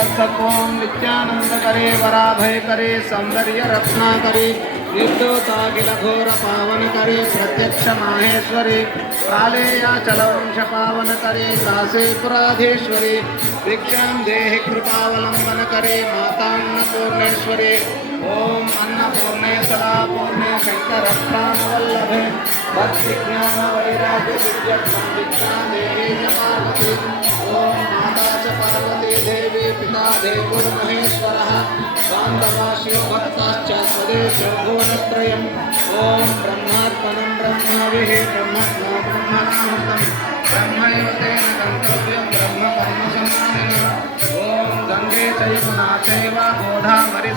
सत्सपोम नित्यानंद करे वराभय करे सौंदर्य रत्ना करे युद्धोताखिल घोर पावन करे तत्सत्वं नित्यानन्दकरे, वराभयकरे, सौन्दर्यरत्नाकरे विद्युताखिलघोरपावनकरे पावन करे दासे पुराधेश्वरे दीक्षां देहि कृपावलम्बनकरे, मातान्नपूर्णेश्वरे, ॐ अन्नपूर्णे सदा पूर्णे शङ्करप्राणवल्लभे भक्तिज्ञानवैराग्यविद्यक्षं विद्या देहे च पार्वती, ॐ माता च पार्वती देवी దేవి చ పార్వతి ఓం మాతా చ పార్వతీ దేవి పితా దేవో మహేశ్వరः బాంధవా శివభక్తాశ్చ స్వదేశో భువనత్రయం ఓం బ్రహ్మాత్మనం బ్రహ్మవిః బ్రహ్మజ్ఞో బ్రహ్మణామృతం బ్రహ్మైవ తేన గంతవ్యం బ్రహ్మ కర్మ సమానిన ఓం గంగే చైమునా చైవ గోదావరి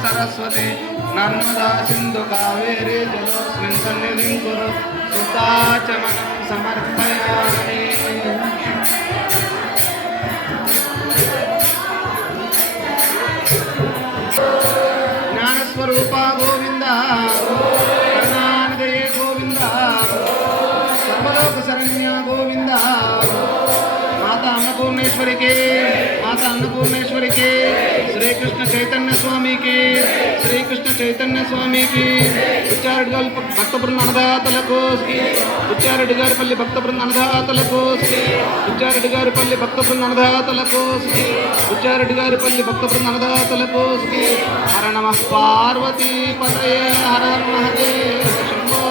స్వరూప గోవింద? కరుణానిదయే గోవింద? సర్వలోక శరణ్య గోవింద? మాత అన్నపూర్ణేశ్వరికి మాత అన్నపూర్ణేశ్వరికి శ్రీకృష్ణ చైతన్య స్వామికి. చైతన్య స్వామికి ఉచ్చారెడ్డి గారి భక్త బృంద అన్నదాతలకు ఉచ్చారెడ్డి గారిపల్లి భక్త బృంద అన్నదాతలకు ఉచ్చారెడ్డి గారిపల్లి భక్త బృంద అన్నదాతలకు ఉచ్చారెడ్డి గారిపల్లి భక్త బృంద అన్నదాతలకు హర నమ పార్వతీ పదయ హర మహదేవ శంభో